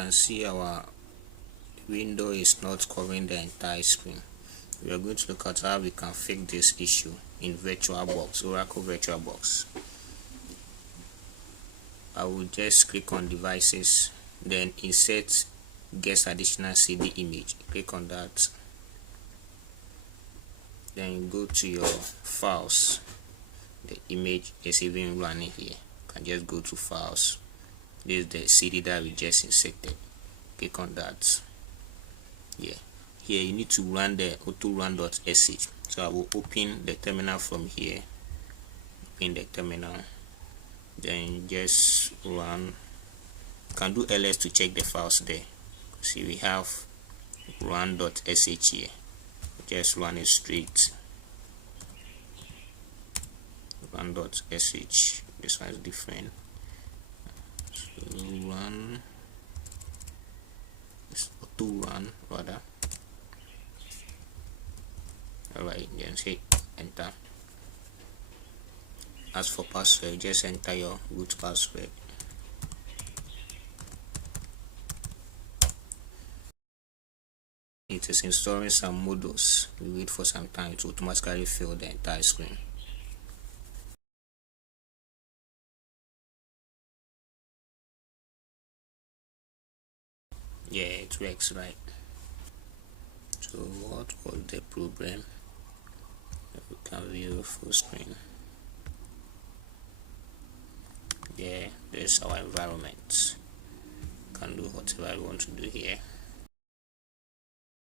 can see our window is not covering the entire screen. We are going to look at how we can fix this issue in VirtualBox, Oracle VirtualBox. I will just click on devices, then insert get additional CD image. Click on that, then go to your files. The image is even running here. You can just go to files. This is the CD that we just inserted. Click on that. Here you need to run the autorun.sh. So I will open the terminal from here. Open the terminal, then just run. You can do ls to check the files there. See, we have run.sh here. Just run it straight. Run.sh. This one is different. So run, it's autorun rather. Alright, then hit enter. As for password, just enter your root password. It is installing some modules. We wait for some time to automatically fill the entire screen. Yeah, it works right. So what was the problem? We can view full screen. Yeah, there's our environment. We can do whatever we want to do here.